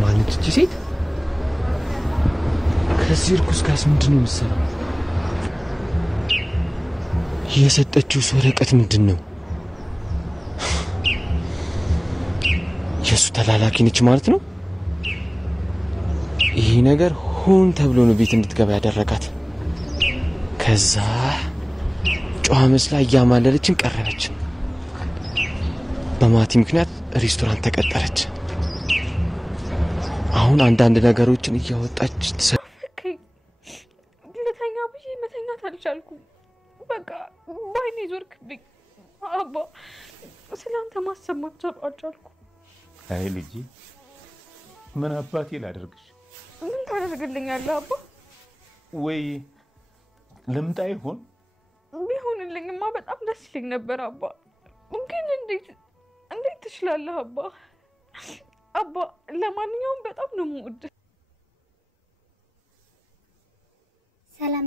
ማለች እቺ ሴት ከዚህ ርኩስ ጋር ምንድነው የምትሰራው? የሰጠችው ወረቀት ምንድነው? የሱ ተላላኪ ነች ማለት ነው? ይሄ ነገር ሆን ተብሎ ነው ቤት እንድትገባ ያደረጋት። ከዛ ጨዋ መስላ ያማለለችን ቀረበች። በማቲ ምክንያት ሬስቶራንት ተቀጠረች። አሁን አንዳንድ ነገሮችን እያወጣች ለተኛ ብዬ መተኛት አልቻልኩም። በቃ ባይኔ ዞርክብኝ አባ። ስላንተ ማሰማት አልቻልኩም። አይ ልጅ ምን አባቴ ላደርግሽ? ምን ታደርግልኛለህ አባ? ወይ ልምጣ ይሆን? ቢሆንልኝማ በጣም ደስ ይለኝ ነበር አባ። ግን እንዴት ትችላለህ አባ? አባ ለማንኛውም በጣም ነው የምወድ። ሰላም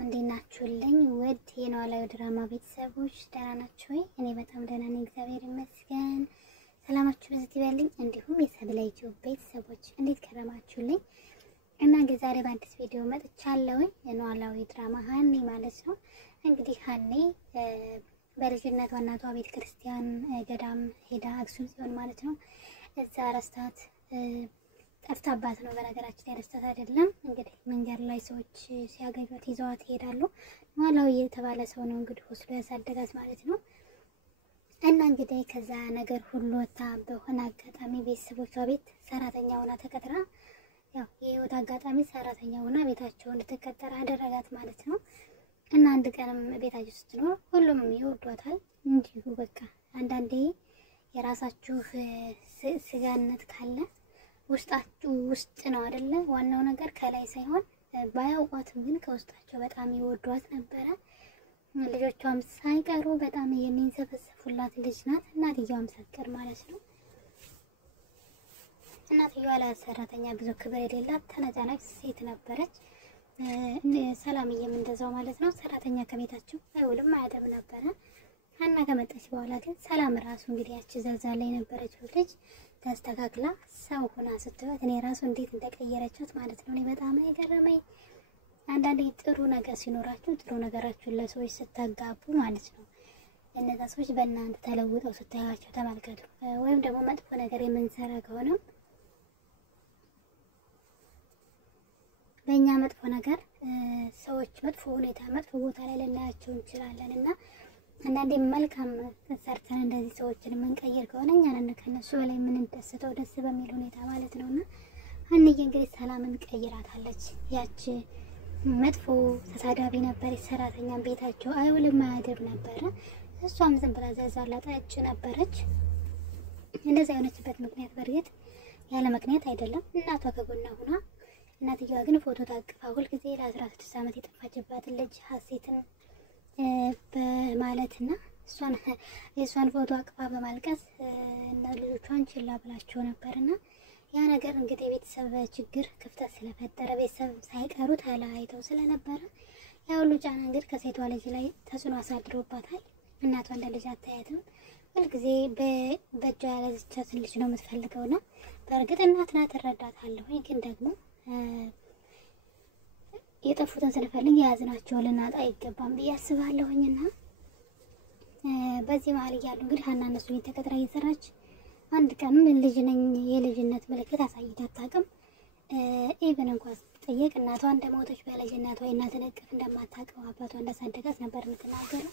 እንዴት ናችሁልኝ? ውድ የኖላዊ ድራማ ቤተሰቦች ደህና ናችሁ ወይ? እኔ በጣም ደህና ነኝ፣ እግዚአብሔር ይመስገን። ሰላማችሁ በዚህ ይበልኝ። እንዲሁም የሰብላይቱ ቤተሰቦች እንዴት ከረማችሁልኝ? እና ዛሬ በአዲስ ቪዲዮ መጥቻለሁ። የኖላዊ ድራማ ሀኒ ማለት ነው። እንግዲህ ሀኒ በልጅነቷ እናቷ ቤተ ክርስቲያን ገዳም ሄዳ አክሱም ጽዮን ማለት ነው እዛ ረስታት ጠፍታባት ነው። በነገራችን ላይ ረስታት አይደለም፣ እንግዲህ መንገድ ላይ ሰዎች ሲያገኟት ይዘዋት ይሄዳሉ። ኖላዊ የተባለ ሰው ነው እንግዲህ ወስዶ ያሳደጋት ማለት ነው። እና እንግዲህ ከዛ ነገር ሁሉ ወጣ በሆነ አጋጣሚ ቤተሰቦቿ ቤት ሰራተኛ ሆና ተቀጥራ፣ ያው የህይወት አጋጣሚ ሰራተኛ ሆና ቤታቸው እንድትቀጠር አደረጋት ማለት ነው። እና አንድ ቀንም ቤታቸው ስትኖር ሁሉም ይወዷታል። እንዲሁ በቃ አንዳንዴ የራሳችሁ ስጋነት ካለ ውስጣችሁ ውስጥ ነው አይደለ? ዋናው ነገር ከላይ ሳይሆን ባያውቋትም ግን ከውስጣቸው በጣም ይወዷት ነበረ። ልጆቿም ሳይቀሩ በጣም የሚንሰፈሰፉላት ልጅ ናት። እናትየዋም ሳትቀር ማለት ነው። እናትየዋ ለሰራተኛ ብዙ ክብር የሌላት ተነጫናጭ ሴት ነበረች። ሰላምዬም እንደዛው ማለት ነው። ሰራተኛ ከቤታቸው አይውልም አያደርም ነበረ። ሀና ከመጣች በኋላ ግን ሰላም ራሱ እንግዲህ ያቺ ዘዛ ላይ ነበረችው ልጅ ተስተካክላ ሰው ሆና ስትወት እኔ ራሱ እንዴት እንደቀየረቻት ማለት ነው። እኔ በጣም የገረመኝ አንዳንዴ ጥሩ ነገር ሲኖራችሁ ጥሩ ነገራችሁን ለሰዎች ስታጋቡ ማለት ነው እነዛ ሰዎች በእናንተ ተለውጠው ስታያቸው ተመልከቱ። ወይም ደግሞ መጥፎ ነገር የምንሰራ ከሆነ በእኛ መጥፎ ነገር ሰዎች መጥፎ ሁኔታ መጥፎ ቦታ ላይ ልናያቸው እንችላለን። እና አንዳንዴ መልካም ሰርተን እንደዚህ ሰዎችን የምንቀይር ከሆነ እኛ ነን ከነሱ በላይ የምንደሰተው ደስ በሚል ሁኔታ ማለት ነውና ሀኒዬ እንግዲህ ሰላምን ቀይራታለች። ያቺ መጥፎ ተሳዳቢ ነበረች፣ ሰራተኛም ቤታቸው አይውልም አያድር ነበረ። እሷም ዝም ብላ ዘዛላጣች ነበረች። እንደዛ የሆነችበት ምክንያት በርግጥ ያለ ምክንያት አይደለም። እናቷ ከጎኗ ሆና እናትየዋ ግን ፎቶ ታቅፋ ሁልጊዜ ለ16 ዓመት የጠፋችባትን ልጅ ሀሴትን በማለትና የእሷን ፎቶ አቅፋ በማልቀስ እና ልጆቿን ችላ ብላቸው ነበርና ያ ነገር እንግዲህ የቤተሰብ ችግር ክፍተት ስለፈጠረ ቤተሰብ ሳይቀሩ ተለያይተው ስለነበረ ያ ሁሉ ጫና እንግዲህ ከሴቷ ልጅ ላይ ተጽዕኖ አሳድሮባታል። እናቷ እንደ ልጅ አታያትም። ሁልጊዜ በእጇ ያለቻትን ልጅ ነው የምትፈልገውና በእርግጥ እናት ናት እረዳታለሁ። ግን ደግሞ የጠፉትን ስንፈልግ የያዝናቸውን ልናጣ አይገባም ብዬ አስባለሁኝና በዚህ መሀል እያሉ እንግዲህ ሀና እነሱ ቤት ተቀጥራ እየሰራች አንድ ቀንም ልጅ ነኝ የልጅነት ምልክት አሳይታ አታውቅም። ኢቭን እንኳን ስትጠየቅ እናቷ እንደሞተች በልጅነቷ የእናትን እቅፍ እንደማታውቀው አባቷ እንዳሳደጋት ነበር የምትናገረው።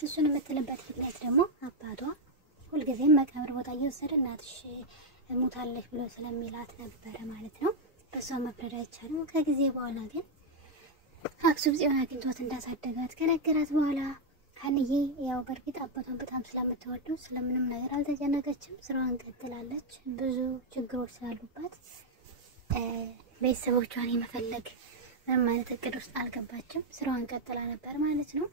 እሱን የምትልበት ምክንያት ደግሞ አባቷ ሁልጊዜም መቃብር ቦታ እየወሰደ እናትሽ ሞታለች ብሎ ስለሚላት ነበረ ማለት ነው። በሷ መፍረድ አይቻልም። ከጊዜ በኋላ ግን አክሱም ጽዮን አግኝቷት እንዳሳደጋት ከነገራት በኋላ ሀኒዬ ያው በርግጥ አባቷን በጣም ስለምትወደው ስለምንም ነገር አልተጨነቀችም። ስራዋን ቀጥላለች። ብዙ ችግሮች ስላሉባት ቤተሰቦቿን የመፈለግ ምንም አይነት እቅድ ውስጥ አልገባችም። ስራዋን ቀጥላ ነበር ማለት ነው።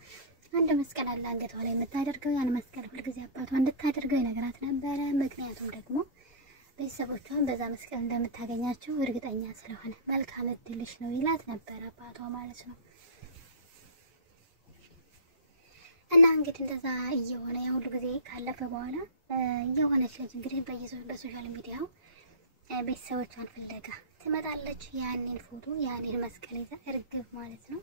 አንድ መስቀል አለ አንገቷ ላይ የምታደርገው። ያን መስቀል ሁልጊዜ አባቷ እንድታደርገው ይነግራት ነበረ። ምክንያቱም ደግሞ ቤተሰቦቿ በዛ መስቀል እንደምታገኛቸው እርግጠኛ ስለሆነ መልካም እድልሽ ነው ይላት ነበር አባቷ ማለት ነው። እና እንግዲህ እንደዛ እየሆነ ያ ሁሉ ጊዜ ካለፈ በኋላ የሆነች ልጅ እንግዲህ በሶሻል ሚዲያው ቤተሰቦቿን ፍለጋ ትመጣለች። ያኔን ፎቶ ያኔን መስቀል ይዛ እርግብ ማለት ነው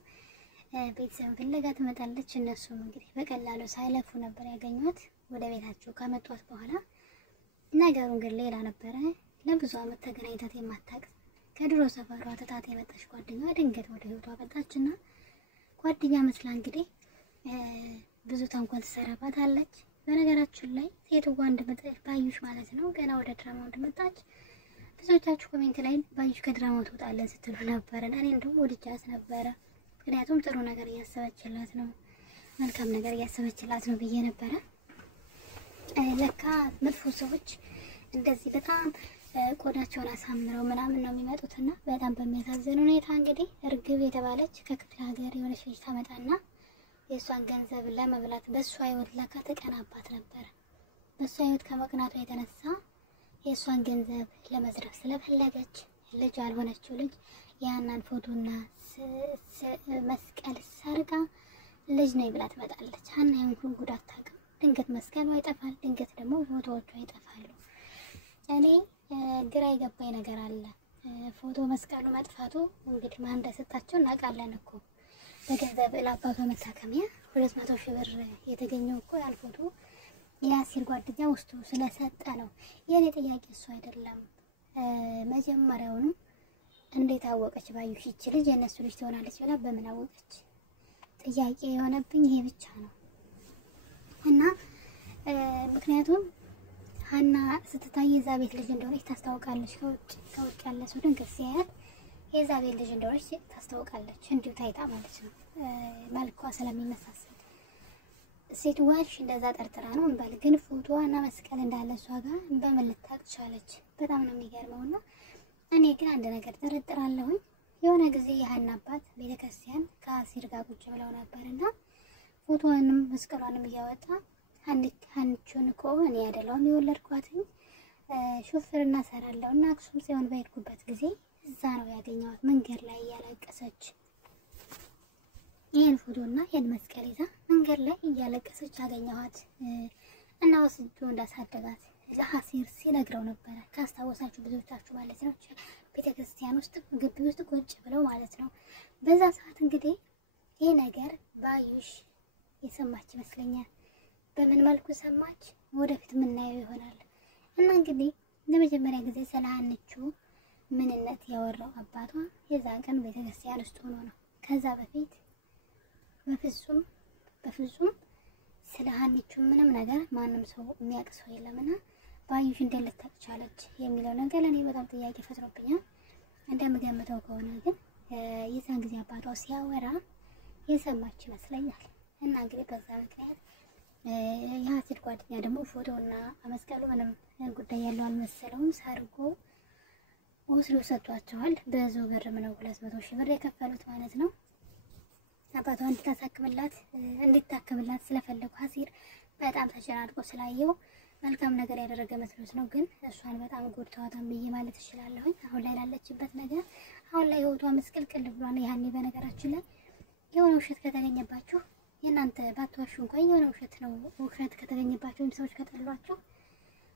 ቤተሰብ ፍለጋ ትመጣለች። እነሱም እንግዲህ በቀላሉ ሳይለፉ ነበር ያገኙት። ወደ ቤታቸው ከመጧት በኋላ ነገሩን ግን ሌላ ነበረ። ለብዙ አመት ተገናኝታት የማታውቅ ከድሮ ሰፈሯ ተታት የመጣች ጓደኛዋ ድንገት ወደ ህይወቷ መጣችና ጓደኛ መስላ እንግዲህ ብዙ ተንኮል ትሰራባታለች። በነገራችን ላይ ሴትዋ እንደመጣች ባዩሽ ማለት ነው ገና ወደ ድራማው እንደመጣች ብዙዎቻችሁ ኮሜንት ላይ ባዩሽ ከድራማው ትወጣለች ስትሉ ነበር። እኔ እንደውም ወድጃት ነበረ። ምክንያቱም ጥሩ ነገር እያሰበችላት ነው፣ መልካም ነገር እያሰበችላት ነው ብዬ ነበረ። ለካ መጥፎ ሰዎች እንደዚህ በጣም ቆዳቸውን አሳምረው ምናምን ነው የሚመጡትና በጣም በሚያሳዝን ሁኔታ እንግዲህ እርግብ የተባለች ከክፍለ ሀገር የሆነች ልጅ ታመጣና የእሷን ገንዘብ ለመብላት በእሷ ህይወት ለካ ተቀናባት ነበር። በእሷ ህይወት ከመቅናቷ የተነሳ የእሷን ገንዘብ ለመዝረፍ ስለፈለገች ልጅ ያልሆነችው ልጅ ያናን ፎቶና መስቀል ሰርጋ ልጅ ነው ብላ ትመጣለች። ሀና የሆንኩን ጉዳት ታውቅም። ድንገት መስቀሉ ይጠፋል፣ ድንገት ደግሞ ፎቶዎቿ ይጠፋሉ። እኔ ግራ የገባኝ ነገር አለ። ፎቶ መስቀሉ መጥፋቱ እንግዲህ ማን እንደሰጣቸው እናውቃለን እኮ በገንዘብ ለአባቷ መታከሚያ 200 ሺህ ብር የተገኘው እኮ ያልፎቶ የአሲር ጓደኛ ውስጡ ስለሰጠ ነው። የኔ ጥያቄ እሱ አይደለም። መጀመሪያውኑ እንዴት አወቀች ባዩሽ ይቺ ልጅ የነሱ ልጅ ትሆናለች ብላ በምን አወቀች? ጥያቄ የሆነብኝ ይሄ ብቻ ነው። እና ምክንያቱም ሀና ስትታይ የዛ ቤት ልጅ እንደሆነች ታስታውቃለች። ከውጭ ያለ ሰው ድንገት ሲያያት የዛ ቤት ልጅ እንደሆነች ታስታውቃለች። እንዲሁ ታይታ ማለት ነው መልኳ ስለሚመሳሰል ሴት ዋሽ እንደዛ ጠርጥራ ነው እንበል። ግን ፎቶዋና መስቀል እንዳለ እሷ ጋር በምን ልታውቅ ቻለች? በጣም ነው የሚገርመውና እኔ ግን አንድ ነገር ጠረጥራለሁ። የሆነ ጊዜ የሀና አባት ቤተክርስቲያን ከአሲር ጋር ቁጭ ብለው ነበርና ፎቶዋንም መስቀሏንም እያወጣ ሀንቹን እኮ እኔ አይደለሁም የወለድኳትኝ ሹፍርና ሰራለሁና አክሱም ጽዮን በሄድኩበት ጊዜ እዛ ነው ያገኘኋት መንገድ ላይ እያለቀሰች። ይሄን ፎቶና ይሄን መስቀል ይዛ መንገድ ላይ እያለቀሰች አገኘኋት እና ወስዶ እንዳሳደጋት ለአሲር ሲነግረው ነበረ። ካስታወሳችሁ ብዙዎቻችሁ ማለት ነው ቤተክርስቲያን ውስጥ ግቢ ውስጥ ቁጭ ብለው ማለት ነው። በዛ ሰዓት እንግዲህ ይሄ ነገር ባዩሽ የሰማች ይመስለኛል። በምን መልኩ ሰማች? ወደፊት የምናየው ይሆናል። እና እንግዲህ ለመጀመሪያ ጊዜ ስለ ሀንቹ ምንነት ያወራው አባቷ የዛን ቀን ቤተክርስቲያን ውስጥ ሆኖ ነው። ከዛ በፊት በፍጹም ስለ ሀንቹ ምንም ነገር ማንም ሰው የሚያውቅ ሰው የለምና ባዩሽ እንዴት ልታውቅ ቻለች የሚለው ነገር ለኔ በጣም ጥያቄ ፈጥሮብኛል። እንደምገምተው ከሆነ ግን የዛን ጊዜ አባቷ ሲያወራ የሰማች ይመስለኛል። እና እንግዲህ በዛ ምክንያት የአሲር ጓደኛ ደግሞ ፎቶና መስቀሉ ምንም ጉዳይ ያለው አልመሰለውም። ሰርጎ ወስዶ ሰጥቷቸዋል። ብዙ ብር ነው 200 ሺህ ብር የከፈሉት ማለት ነው። አባቷ እንድታከምላት ስለፈለጉ አሲር በጣም ተጨናንቆ ስላየው መልካም ነገር ያደረገ መስሎት ነው። ግን እሷን በጣም ጎድተዋታል ብዬ ማለት እችላለሁ። አሁን ላይ ላለችበት ነገር አሁን ላይ ህይወቷ መስቀልቅል ብሏል። ያኔ በነገራችን ላይ የሆነ ውሸት ከተገኘባችሁ የናንተ ባትዋሹ እንኳን የሆነ ውሸት ከተገኘባችሁ ወይም ሰዎች ከጠሏችሁ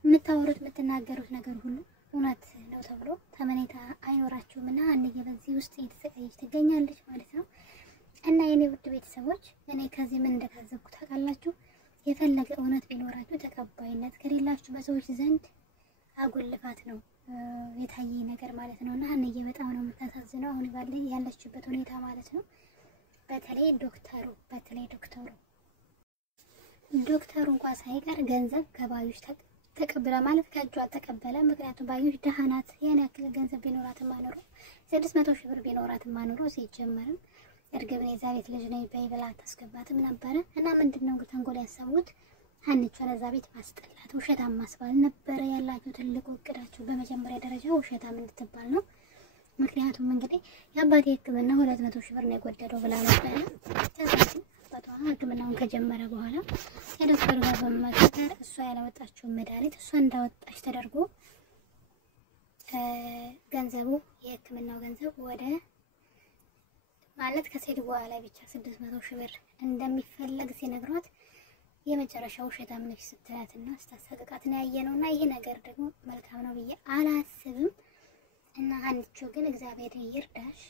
የምታወሩት የምትናገሩት ነገር ሁሉ እውነት ነው ተብሎ ተመኔታ አይኖራችሁም እና አንየ በዚህ ውስጥ እየተሰቃየች ትገኛለች ማለት ነው። እና የኔ ውድ ቤተሰቦች እኔ ከዚህ ምን እንደታዘብኩ ታውቃላችሁ? የፈለገ እውነት ቢኖራችሁ ተቀባይነት ከሌላችሁ በሰዎች ዘንድ አጎልፋት ነው የታየ ነገር ማለት ነው። እና አንየ በጣም ነው የምታሳዝነው አሁን ያለችበት ሁኔታ ማለት ነው። በተለይ ዶክተሩ እንኳን ሳይቀር ገንዘብ ከባዩሽ ተቀበለ ማለት ከእጇ ተቀበለ። ምክንያቱም ባዩሽ ደሃ ናት። ያን ያክል ገንዘብ ቢኖራትም ማኖሮ 600 ሺህ ብር ቢኖራትም ማኖሮ ሲጀመርም እርግብን የዛ ቤት ልጅ ነው በይብላ ታስገባትም ነበረ። እና ምንድነው ተንኮል ያሰቡት? ሀንቹን እዛ ቤት ማስጠላት፣ ውሸታም ማስባል ነበረ ያላቸው ትልቁ እቅዳቸው። በመጀመሪያ ደረጃ ውሸታም እንድትባል ነው። ምክንያቱም እንግዲህ የአባቴ ሕክምና 200 ሺህ ብር ነው የጎደለው ብላ ነበረ። ከዛ አባቷ ሕክምናውን ከጀመረ በኋላ ከዶክተሩ ጋር በመመካከር እሷ ያላወጣችውን መድኃኒት እሷ እንዳወጣች ተደርጎ ገንዘቡ የሕክምናው ገንዘብ ወደ ማለት ከሴት በኋላ ብቻ 600 ሺህ ብር እንደሚፈለግ ሲነግሯት የመጨረሻ ውሸታም ነች ስትላትና ስታሰቃቃት ነው ያየነውና ይሄ ነገር ደግሞ መልካም ነው ብዬ አላስብም። አንቺ ግን እግዚአብሔር ይርዳሽ